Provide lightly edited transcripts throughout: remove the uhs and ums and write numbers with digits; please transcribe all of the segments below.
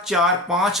4-5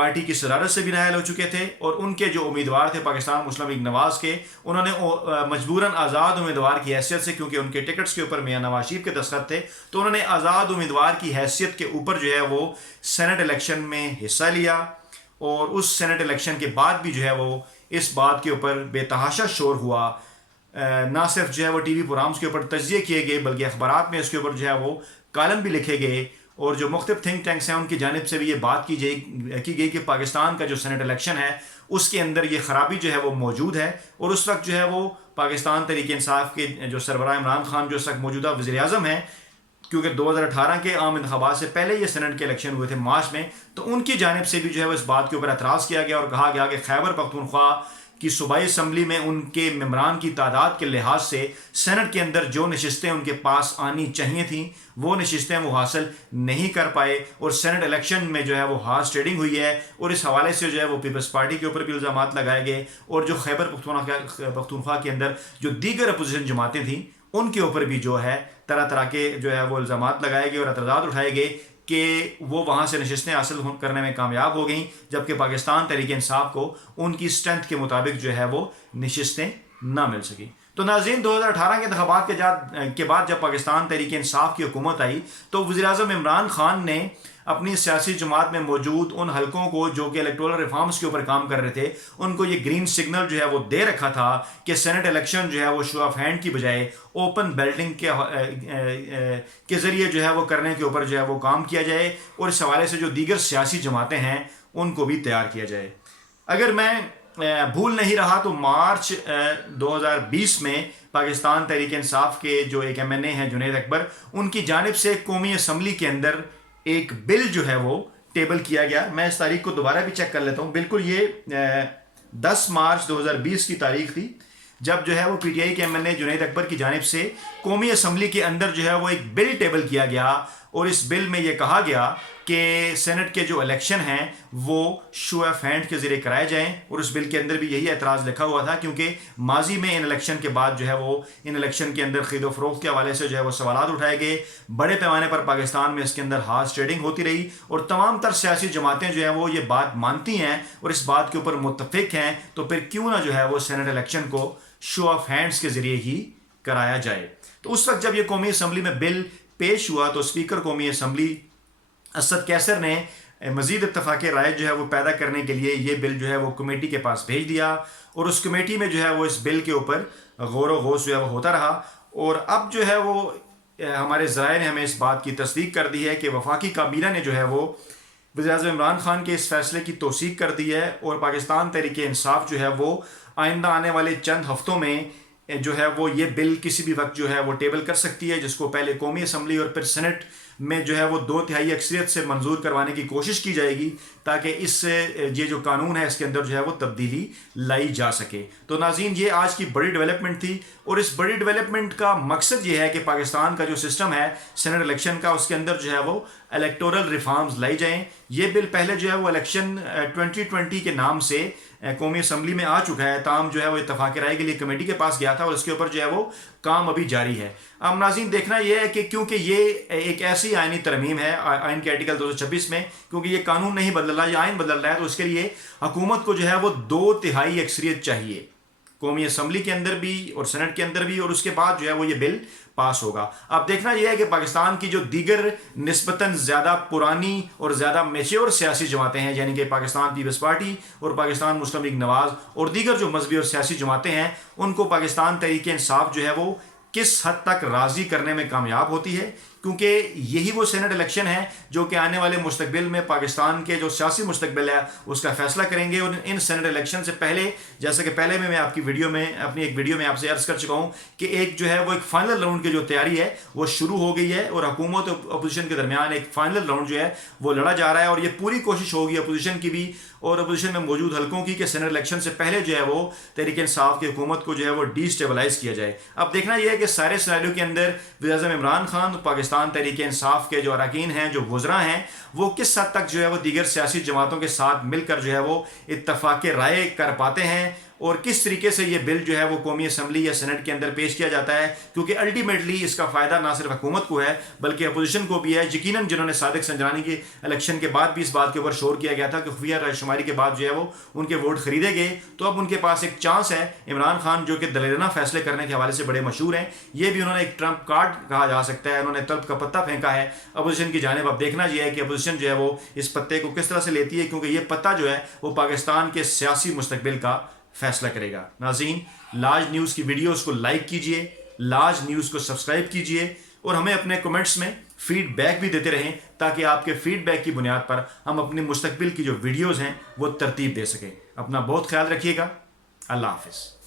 party کی صدارت سے بھی نائل ہو چکے تھے، اور ان کے جو امیدوار تھے پاکستان مسلم لیگ نواز کے، انہوں نے مجبوراً آزاد امیدوار کی حیثیت سے، کیونکہ ان کے ٹکٹس کے اوپر میاں نواز شریف کے دستخط تھے، تو انہوں نے آزاد امیدوار کی حیثیت کے اوپر جو ہے وہ سینٹ الیکشن میں حصہ لیا، اور اس سینٹ الیکشن کے بعد بھی جو ہے وہ اس بات کے اوپر بے تحاشا شور ہوا، نہ صرف جو ہے وہ ٹی وی پروگرامز کے اوپر تجزیے کیے گئے بلکہ اخبارات میں اس کے اوپر جو ہے وہ کالم بھی لکھے گئے، اور جو مختلف تھنک ٹینکس ہیں ان کی جانب سے بھی یہ بات کی گئی کہ پاکستان کا جو سینٹ الیکشن ہے اس کے اندر یہ خرابی جو ہے وہ موجود ہے، اور اس وقت جو ہے وہ پاکستان تحریک انصاف کے جو سربراہ عمران خان جو اس وقت موجودہ وزیر اعظم ہیں، کیونکہ 2018 کے عام انتخابات سے پہلے یہ سینٹ کے الیکشن ہوئے تھے مارچ میں، تو ان کی جانب سے بھی جو ہے وہ اس بات کے اوپر اعتراض کیا گیا اور کہا گیا کہ خیبر پختونخوا کی صوبائی اسمبلی میں ان کے ممبران کی تعداد کے لحاظ سے سینٹ کے اندر جو نشستیں ان کے پاس آنی چاہیے تھیں وہ نشستیں وہ حاصل نہیں کر پائے، اور سینٹ الیکشن میں جو ہے وہ ہارس ٹریڈنگ ہوئی ہے، اور اس حوالے سے جو ہے وہ پیپلز پارٹی کے اوپر بھی الزامات لگائے گئے، اور جو خیبر پختونخوا کے اندر جو دیگر اپوزیشن جماعتیں تھیں ان کے اوپر بھی جو ہے طرح طرح کے جو ہے وہ الزامات لگائے گئے اور اعتراضات اٹھائے گئے کہ وہ وہاں سے نشستیں حاصل کرنے میں کامیاب ہو گئیں، جبکہ پاکستان تحریک انصاف کو ان کی اسٹرینتھ کے مطابق جو ہے وہ نشستیں نہ مل سکیں۔ تو ناظرین، 2018 کے انتخابات کے بعد جب پاکستان تحریک انصاف کی حکومت آئی تو وزیر اعظم عمران خان نے اپنی سیاسی جماعت میں موجود ان حلقوں کو جو کہ الیکٹورل ریفارمز کے اوپر کام کر رہے تھے ان کو یہ گرین سگنل جو ہے وہ دے رکھا تھا کہ سینٹ الیکشن جو ہے وہ شو آف ہینڈ کی بجائے اوپن بیلٹنگ کے ذریعے جو ہے وہ کرنے کے اوپر جو ہے وہ کام کیا جائے، اور اس حوالے سے جو دیگر سیاسی جماعتیں ہیں ان کو بھی تیار کیا جائے۔ اگر میں بھول نہیں رہا تو مارچ 2020 میں پاکستان تحریک انصاف کے جو ایک ایم این اے ہیں جنید اکبر، ان کی جانب سے قومی اسمبلی کے اندر ایک بل جو ہے وہ ٹیبل کیا گیا۔ میں اس تاریخ کو دوبارہ بھی چیک کر لیتا ہوں، بالکل یہ 10 مارچ 2020 کی تاریخ تھی جب جو ہے وہ پی ٹی آئی کے ایم این اے جنید اکبر کی جانب سے قومی اسمبلی کے اندر جو ہے وہ ایک بل ٹیبل کیا گیا، اور اس بل میں یہ کہا گیا کہ سینٹ کے جو الیکشن ہیں وہ شو آف ہینڈ کے ذریعے کرائے جائیں، اور اس بل کے اندر بھی یہی اعتراض لکھا ہوا تھا کیونکہ ماضی میں ان الیکشن کے بعد جو ہے وہ ان الیکشن کے اندر خرید و فروخت کے حوالے سے جو ہے وہ سوالات اٹھائے گئے، بڑے پیمانے پر پاکستان میں اس کے اندر ہارس ٹریڈنگ ہوتی رہی، اور تمام تر سیاسی جماعتیں جو ہیں وہ یہ بات مانتی ہیں اور اس بات کے اوپر متفق ہیں، تو پھر کیوں نہ جو ہے وہ سینٹ الیکشن کو شو آف ہینڈز کے ذریعے ہی کرایا جائے۔ تو اس وقت جب یہ قومی اسمبلی میں بل پیش ہوا تو اسپیکر قومی اسمبلی اسد کیسر نے مزید اتفاق رائے جو ہے وہ پیدا کرنے کے لیے یہ بل جو ہے وہ کمیٹی کے پاس بھیج دیا، اور اس کمیٹی میں جو ہے وہ اس بل کے اوپر غور و خوض جو ہے وہ ہوتا رہا، اور اب جو ہے وہ ہمارے ذرائع نے ہمیں اس بات کی تصدیق کر دی ہے کہ وفاقی کابینہ نے جو ہے وہ وزیر اعظم عمران خان کے اس فیصلے کی توثیق کر دی ہے، اور پاکستان تحریک انصاف جو ہے وہ آئندہ آنے والے چند ہفتوں میں جو ہے وہ یہ بل کسی بھی وقت جو ہے وہ ٹیبل کر سکتی ہے، جس کو پہلے قومی اسمبلی اور پھر سینٹ میں جو ہے وہ 2/3 اکثریت سے منظور کروانے کی کوشش کی جائے گی تاکہ اس سے یہ جو قانون ہے اس کے اندر جو ہے وہ تبدیلی لائی جا سکے۔ تو ناظرین، یہ آج کی بڑی ڈیولپمنٹ تھی، اور اس بڑی ڈیولپمنٹ کا مقصد یہ ہے کہ پاکستان کا جو سسٹم ہے سینٹ الیکشن کا اس کے اندر جو ہے وہ الیکٹورل ریفارمز لائی جائیں۔ یہ بل پہلے جو ہے وہ الیکشن 2020 کے نام سے قومی اسمبلی میں آ چکا ہے، تاہم جو ہے وہ اتفاق رائے کے لیے کمیٹی کے پاس گیا تھا اور اس کے اوپر جو ہے وہ کام ابھی جاری ہے۔ اب ناظرین، دیکھنا یہ ہے کہ کیونکہ یہ ایک ایسی آئینی ترمیم ہے آئین کے آرٹیکل 226 میں، کیونکہ یہ قانون نہیں بدل رہا، یہ آئین بدل رہا ہے، تو اس کے لیے حکومت کو جو ہے وہ 2/3 اکثریت چاہیے قومی اسمبلی کے اندر بھی اور سینٹ کے اندر بھی، اور اس کے بعد جو ہے وہ یہ بل پاس ہوگا۔ اب دیکھنا یہ ہے کہ پاکستان کی جو دیگر نسبتاً زیادہ پرانی اور زیادہ میچور سیاسی جماعتیں ہیں، یعنی کہ پاکستان پیپلز پارٹی اور پاکستان مسلم لیگ نواز اور دیگر جو مذہبی اور سیاسی جماعتیں ہیں، ان کو پاکستان تحریک انصاف جو ہے وہ کس حد تک راضی کرنے میں کامیاب ہوتی ہے، کیونکہ یہی وہ سینٹ الیکشن ہے جو کہ آنے والے مستقبل میں پاکستان کے جو سیاسی مستقبل ہے اس کا فیصلہ کریں گے۔ اور ان سینٹ الیکشن سے پہلے، جیسے کہ پہلے میں آپ کی اپنی ایک ویڈیو میں آپ سے عرض کر چکا ہوں کہ ایک جو ہے وہ ایک فائنل راؤنڈ کی جو تیاری ہے وہ شروع ہو گئی ہے، اور حکومت اور اپوزیشن کے درمیان ایک فائنل راؤنڈ جو ہے وہ لڑا جا رہا ہے، اور یہ پوری کوشش ہوگی اپوزیشن کی بھی اور اپوزیشن میں موجود حلقوں کی کہ سینٹ الیکشن سے پہلے جو ہے وہ تحریک انصاف کی حکومت کو جو ہے وہ ڈی اسٹیبلائز کیا جائے۔ اب دیکھنا یہ ہے کہ سارے سیناریو کے اندر وزیر اعظم عمران خان پاکستان تحریک انصاف کے جو اراکین ہیں، جو وزراء ہیں، وہ کس حد تک جو ہے وہ دیگر سیاسی جماعتوں کے ساتھ مل کر جو ہے وہ اتفاق رائے کر پاتے ہیں، اور کس طریقے سے یہ بل جو ہے وہ قومی اسمبلی یا سینٹ کے اندر پیش کیا جاتا ہے، کیونکہ الٹیمیٹلی اس کا فائدہ نہ صرف حکومت کو ہے بلکہ اپوزیشن کو بھی ہے۔ یقیناً جنہوں نے صادق سنجرانی کے الیکشن کے بعد بھی اس بات کے اوپر شور کیا گیا تھا کہ خفیہ رائے شماری کے بعد جو ہے وہ ان کے ووٹ خریدے گئے، تو اب ان کے پاس ایک چانس ہے۔ عمران خان جو کہ دلیرانہ فیصلے کرنے کے حوالے سے بڑے مشہور ہیں، یہ بھی انہوں نے ایک ٹرمپ کارڈ کہا جا سکتا ہے، انہوں نے طلب کا پتہ پھینکا ہے اپوزیشن کی جانب۔ اب دیکھنا یہ ہے کہ اپوزیشن جو ہے وہ اس پتے کو کس طرح سے لیتی ہے، کیونکہ یہ پتہ جو ہے وہ پاکستان کے سیاسی مستقبل کا فیصلہ کرے گا۔ ناظرین، لاج نیوز کی ویڈیوز کو لائک کیجئے، لاج نیوز کو سبسکرائب کیجئے اور ہمیں اپنے کمنٹس میں فیڈ بیک بھی دیتے رہیں تاکہ آپ کے فیڈ بیک کی بنیاد پر ہم اپنی مستقبل کی جو ویڈیوز ہیں وہ ترتیب دے سکیں۔ اپنا بہت خیال رکھیے گا۔ اللہ حافظ۔